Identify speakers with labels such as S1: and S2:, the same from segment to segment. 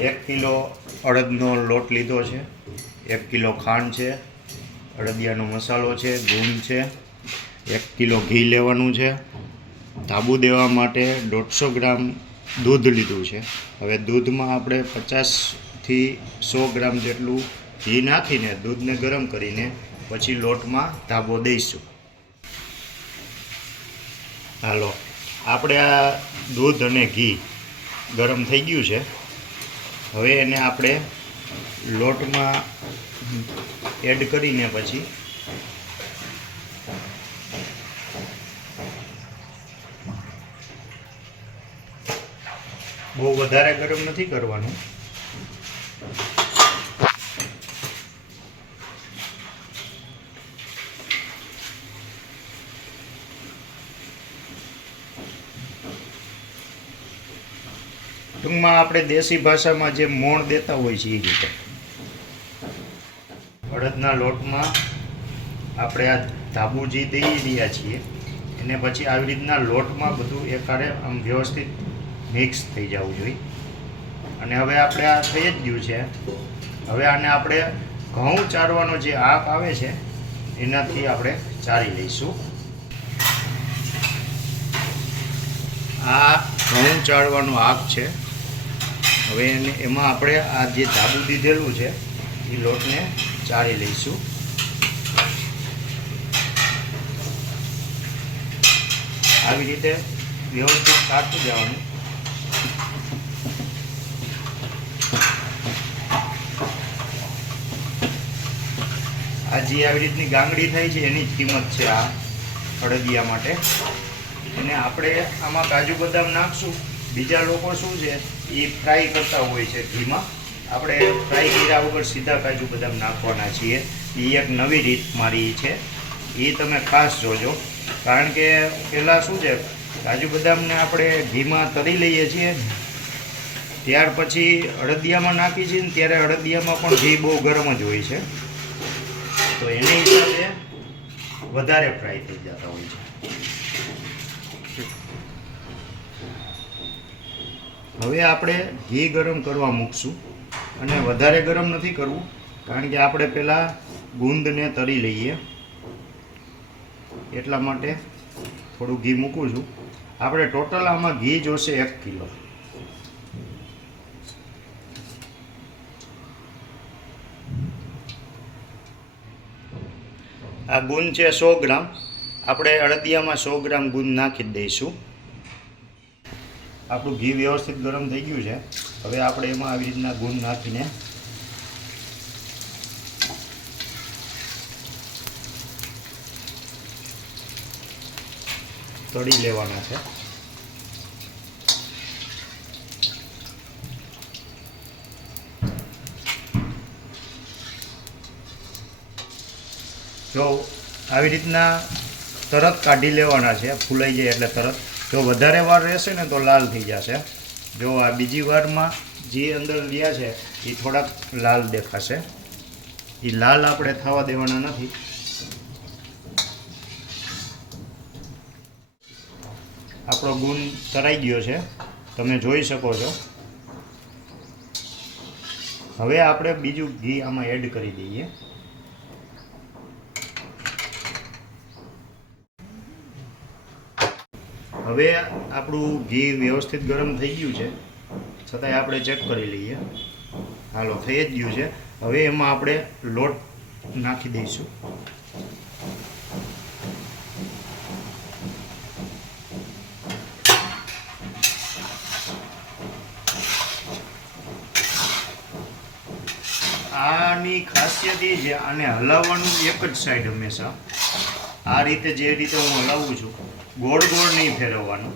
S1: એક કિલો અડદનો લોટ લીધો છે, એક કિલો ખાંડ છે, અડદિયાનો મસાલો છે, ગુણ છે, એક કિલો ઘી લેવાનું છે. ધાબુ દેવા માટે દોઢસો ગ્રામ દૂધ લીધું છે. હવે દૂધમાં આપણે પચાસથી સો ગ્રામ જેટલું ઘી નાખીને દૂધને ગરમ કરીને પછી લોટમાં ધાબો દઈશું. હાલો, આપણે આ દૂધ અને ઘી ગરમ થઈ ગયું છે. હવે એને આપણે લોટમાં એડ કરીને પછી બહુ વધારે ગરમ નથી કરવાનું. ટૂંકમાં આપણે દેશી ભાષામાં જે મોણ દેતા હોય છે એ રીતે. અડદના લોટમાં આપણે આ ધાબુ જે દઈ રહ્યા છીએ. એને પછી આવી રીતના લોટમાં બધું એકારે આમ વ્યવસ્થિત મિક્સ થઈ જવું જોઈએ. અને હવે આપણે આ થઈ જ ગયું છે. હવે આને આપણે ઘઉં ચારવાનો જે આક આવે છે, એનાથી આપણે ચારી લઈશું. આ ઘઉં ચાળવાનો આક છે. હવે એને એમાં આપણે આ જે ધાબુ દીધેલું છે, એ લોટને ચાળી લઈશું. આવી રીતે વ્યવસ્થિત કાઢતું જવાનું. આ જે આવી રીતની ગાંગડી થાય છે, એની જ કિંમત છે આ અડદિયા માટે. અને આપણે આમાં કાજુ બદામ નાખશું. બીજા લોકો શું છે, એ ફ્રાય કરતા હોય છે ઘીમાં. આપણે ફ્રાય કર્યા વગર સીધા કાજુ બદામ નાખવાના છીએ. એ એક નવી રીત મારી છે. એ તમે ખાસ જોજો. કારણ કે પહેલાં શું છે, કાજુ બદામને આપણે ઘીમાં તરી લઈએ છીએ. ત્યાર પછી અડદિયામાં નાખી છીએ ને ત્યારે અડદિયામાં પણ ઘી બહુ ગરમ જ હોય છે. તો એની હિસાબે વધારે ફ્રાય થઈ જતા હોય છે. હવે આપણે ઘી ગરમ કરવા મૂકશું અને વધારે ગરમ નથી કરવું, કારણ કે આપણે પહેલાં ગુંદને તરી લઈએ. એટલા માટે થોડું ઘી મૂકું છું. આપણે ટોટલ આમાં ઘી જોશે એક કિલો. આ ગુંદ છે સો ગ્રામ. આપણે અડદિયામાં સો ગ્રામ ગુંદ નાખી દઈશું. આપણું ઘી વ્યવસ્થિત ગરમ થઈ ગયું છે. હવે આપણે એમાં આવી રીતના ગુણ નાખીને તળી લેવાના છે. જો આવી રીતના તરત કાઢી લેવાના છે, ફૂલાઈ જાય એટલે તરત. જો વધારે વાર રહેશે ને તો લાલ થઈ જશે. જો આ બીજી વારમાં જે અંદર લ્યા છે, એ થોડાક લાલ દેખાશે. એ લાલ આપણે થવા દેવાના નથી. આપણો ગુણ તરાઈ ગયો છે. તમે જોઈ શકો છો. હવે આપણે બીજું ઘી આમાં એડ કરી દઈએ. હવે આપણું ઘી વ્યવસ્થિત ગરમ થઈ ગયું છે. છતાંય આપણે ચેક કરી લઈએ. હાલો, થઈ જ ગયું છે. હવે એમાં આપણે લોટ નાખી દઈશું. આની ખાસિયત એ છે, આને હલાવવાનું એક જ સાઈડ હંમેશા. આ રીતે જે રીતે હું હલાવું છું, ગોળ ગોળ નહીં ફેરવવાનું,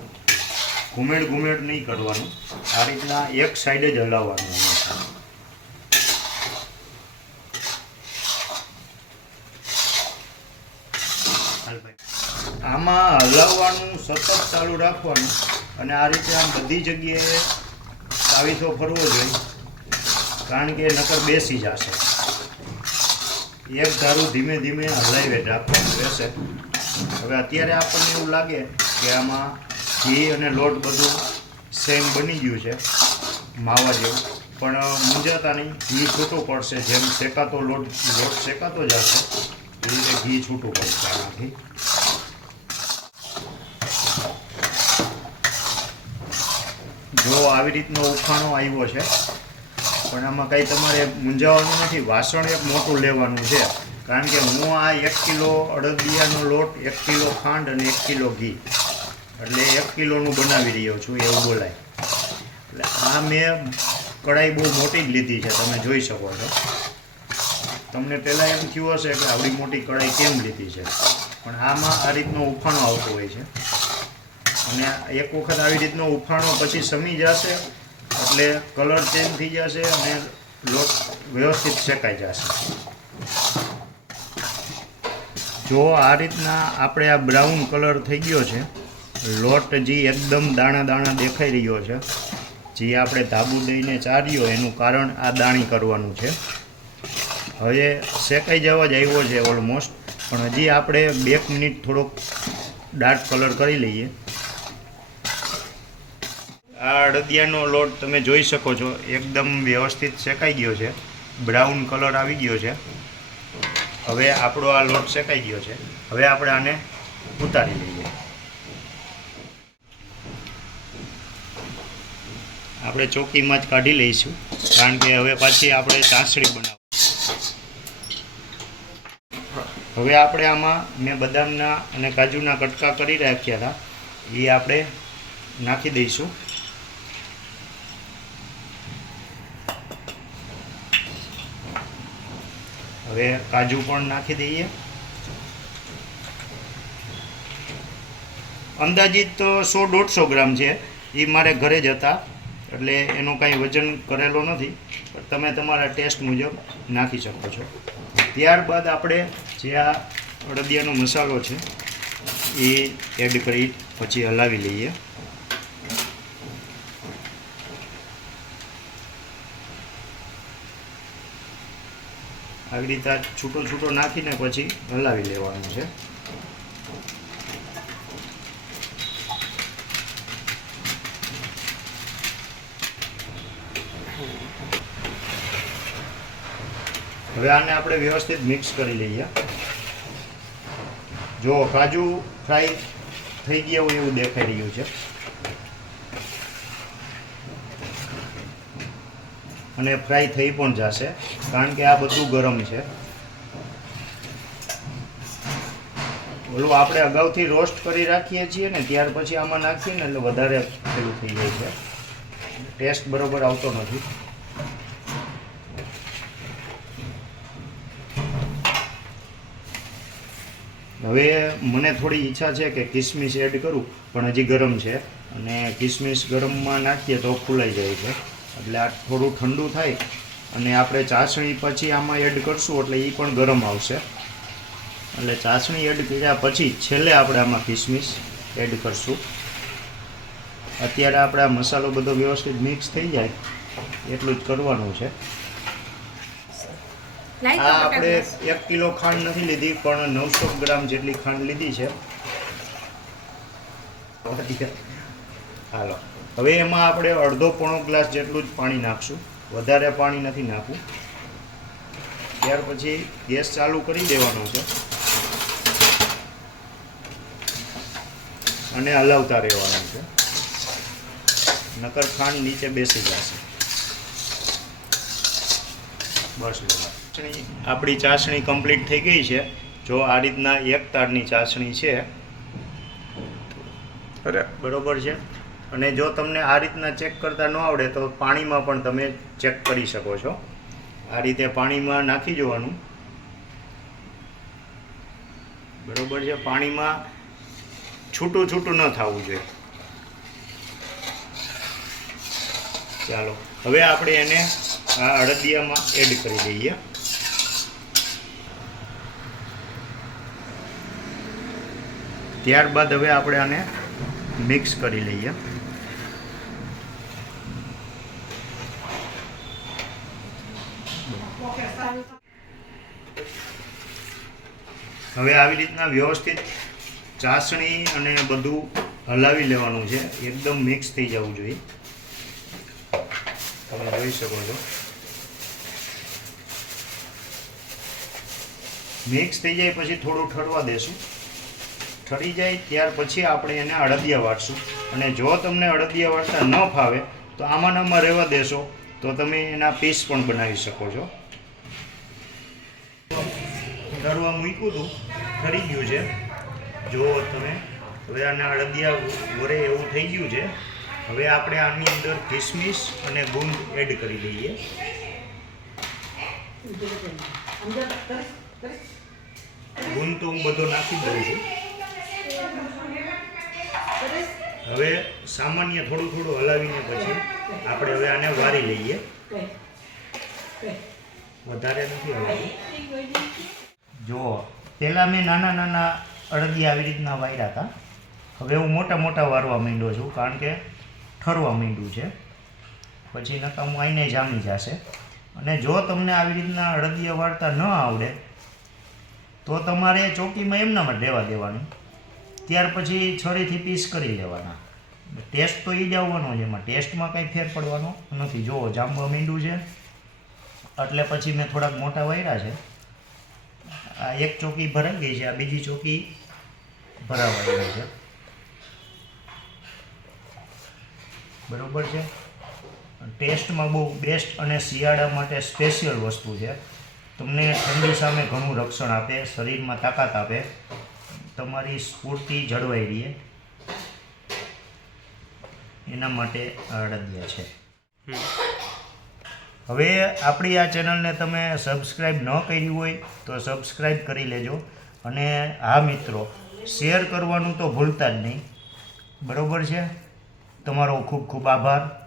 S1: ઘુમેડ ઘુમેડ નહીં કરવાનું, આ રીતના એક સાઈડ જ હલાવવાનું હંમેશા આમાં હલાવવાનું સતત ચાલુ રાખવાનું અને આ રીતે આમ બધી જગ્યાએ ચાવીથો ફરવો જોઈએ કારણ કે નકર બેસી જશે. એક ધારું ધીમે ધીમે હલાવી રાખવાનું રહેશે. હવે અત્યારે આપણને એવું લાગે કે આમાં ઘી અને લોટ બધું સેમ બની ગયું છે, માવા જેવું. પણ મૂંઝાતા નહીં ઘી છૂટું પડશે, જેમ શેકાતો લોટ લોટ શેકાતો જશે એ રીતે ઘી છૂટું પડશે આનાથી. જો આવી રીતનો ઉફાણો આવ્યો છે પણ આમાં કાંઈ તમારે મૂંઝાવાનું નથી. વાસણ એક મોટું લેવાનું છે. કારણ કે હું આ એક કિલો અડદિયાનો લોટ, એક કિલો ખાંડ અને એક કિલો ઘી. એટલે એક કિલોનું બનાવી રહ્યો છું, એવું બોલાય. એટલે આ મેં કઢાઈ બહુ મોટી જ લીધી છે, તમે જોઈ શકો છો. તમને પહેલાં એમ થયું હશે કે આવડી મોટી કઢાઈ કેમ લીધી છે. પણ આમાં આ રીતનો ઉફાણો આવતો હોય છે. અને એક વખત આવી રીતનો ઉફાણો પછી સમી જશે એટલે કલર ચેન્જ થઈ જશે અને લોટ વ્યવસ્થિત શેકાઈ જશે. જો આ રીતના આપણે આ બ્રાઉન કલર થઈ ગયો છે, લોટ જે એકદમ દાણા દાણા દેખાઈ રહ્યો છે, જે આપણે ધાબુ દઈને ચાર્યો, એનું કારણ આ દાણી કરવાનું છે. હવે શેકાઈ જવા જ આવ્યો છે ઓલમોસ્ટ પણ હજી આપણે બે મિનિટ થોડોક ડાર્ક કલર કરી લઈએ. આ અડદિયાનો લોટ તમે જોઈ શકો છો, એકદમ વ્યવસ્થિત શેકાઈ ગયો છે. બ્રાઉન કલર આવી ગયો છે. હવે આપણો આ લોટ શેકાઈ ગયો છે. હવે આપણે આને ઉતારી લઈએ. આપણે ચોકીમાં જ કાઢી લઈશું, કારણ કે હવે પાછી આપણે ચાસણી બનાવ હવે આપણે આમાં મેં બદામના અને કાજુના કટકા કરી રાખ્યા હતા. એ આપણે નાખી દઈશું. હવે કાજુ પણ નાખી દઈએ. અંદાજિત સો દોઢસો ગ્રામ છે. એ મારે ઘરે જ હતા. એટલે એનું કાંઈ વજન કરેલો નથી. તમે તમારા ટેસ્ટ મુજબ નાખી શકો છો. ત્યારબાદ આપણે જે આ અડદિયાનો મસાલો છે એ એડ કરી પછી હલાવી લઈએ. આવી રીતે છૂટો છૂટો નાખીને પછી હલાવી લેવાનું છે. હવે આને આપણે વ્યવસ્થિત મિક્સ કરી લઈએ. જો કાજુ ફ્રાય થઈ ગયા હોય એવું દેખાઈ રહ્યું છે. અને ફ્રાય થઈ પણ જશે. કારણ કે આ બધું ગરમ છે. ઓલું આપણે અગાઉથી રોસ્ટ કરી રાખીએ છીએ ને, ત્યાર પછી આમાં નાખીએ ને, એટલે વધારે પેલું થઈ જાય છે. ટેસ્ટ બરોબર આવતો નથી. હવે મને થોડી ઈચ્છા છે કે કિસમિસ એડ કરું, પણ હજી ગરમ છે. અને કિસમિસ ગરમમાં નાખીએ તો ફૂલાઈ જાય છે. એટલે આ થોડું ઠંડુ થાય અને આપણે ચાસણી પછી આમાં એડ કરશું એટલે એ પણ ગરમ આવશે. એટલે ચાસણી એડ કર્યા પછી છેલ્લે આપણે આમાં કિસમિસ એડ કરશું. અત્યારે આપણે આ મસાલો બધો વ્યવસ્થિત મિક્સ થઈ જાય એટલું જ કરવાનું છે. આ આપણે એક કિલો ખાંડ નથી લીધી પણ નવસો ગ્રામ જેટલી ખાંડ લીધી છે. હાલો. હવે એમાં આપણે અડધો પોણો ગ્લાસ જેટલું જ પાણી નાખશું. વધારે પાણી નથી નાખવું. ત્યાર પછી ગેસ ચાલુ કરી દેવાનો છે. અને હલાવતા રહેવાનું છે. નકર ખાંડ નીચે બેસી જશે. બસ ચાસણી આપણી ચાસણી કમ્પ્લીટ થઈ ગઈ છે. જો આ રીતના એક તારની ચાસણી છે. બરોબર છે? અને જો તમને આ રીતના ચેક કરતા ન આવડે તો પાણીમાં પણ તમે ચેક કરી શકો છો. આ રીતે પાણીમાં નાખી જોવાનું. બરોબર છે, પાણીમાં છૂટું છૂટું ન થવું જોઈએ. ચાલો, હવે આપણે એને આ અડદિયામાં એડ કરી દઈએ. ત્યારબાદ હવે આપણે આને મિક્સ કરી લઈએ. હવે આવી રીતના વ્યવસ્થિત ચાસણી અને બધું હલાવી લેવાનું છે. એકદમ મિક્સ થઈ જવું જોઈએ. તમે જોઈ શકો છો. મિક્સ થઈ જાય પછી થોડું ઠરવા દેશું. ઠરી જાય ત્યાર પછી આપણે એને અડદિયા વાટશું. અને જો તમને અડદિયા વાટતા ન ફાવે, તો આમાં આમાં રહેવા દેશો. તો તમે એના પીસ પણ બનાવી શકો છો. ઠરવા મૂક્યું હતું ઠરી ગયું છે. જો તમે હવે આના અડદિયા વરે એવું થઈ ગયું છે, હવે આપણે આની અંદર કિસમિસ અને ગુંદ એડ કરી દઈએ. ગુંદ તો હું બધો નાખી દઉં છું. હવે સામાન્ય થોડું થોડું હલાવીને પછી આપણે હવે આને વારી લઈએ. વધારે નથી હલાવી જુઓ પહેલાં મેં નાના નાના અડદી આવી રીતના વાર્યા હતા. હવે હું મોટા મોટા વારવા માંડ્યો છું, કારણ કે ઠરવા માંડ્યું છે. પછી નકામું આઈને જામી જશે. અને જો તમને આવી રીતના અડદિયા વાળતા ન આવડે, તો તમારે ચોકીમાં એમનામાં રહેવા દેવાની. ત્યાર પછી છરીથી પીસ કરી લેવાના. ટેસ્ટ તો એ જ આવવાનો છે, એમાં ટેસ્ટમાં કંઈ ફેર પડવાનો નથી. જુઓ જામવા મીંડું છે. એટલે પછી મેં થોડાક મોટા વાયરા છે. આ એક ચોકી ભરાઈ ગઈ છે, આ બીજી ચોકી ભરાવાઈ ગઈ છે. બરોબર છે? ટેસ્ટમાં બહુ બેસ્ટ અને શિયાળા માટે સ્પેશિયલ વસ્તુ છે. તમને ઠંડી સામે ઘણું રક્ષણ આપે, શરીરમાં તાકાત આપે. તમારી સ્ફૂર્તિ જળવાઈ રહે. એના માટે અડદિયા છે. હવે આપણી આ ચેનલને તમે સબસ્ક્રાઈબ ન કરી હોય તો સબસ્ક્રાઈબ કરી લેજો. અને હા મિત્રો, શેર કરવાનું તો ભૂલતા જ નહીં. બરાબર છે? તમારો ખૂબ ખૂબ આભાર.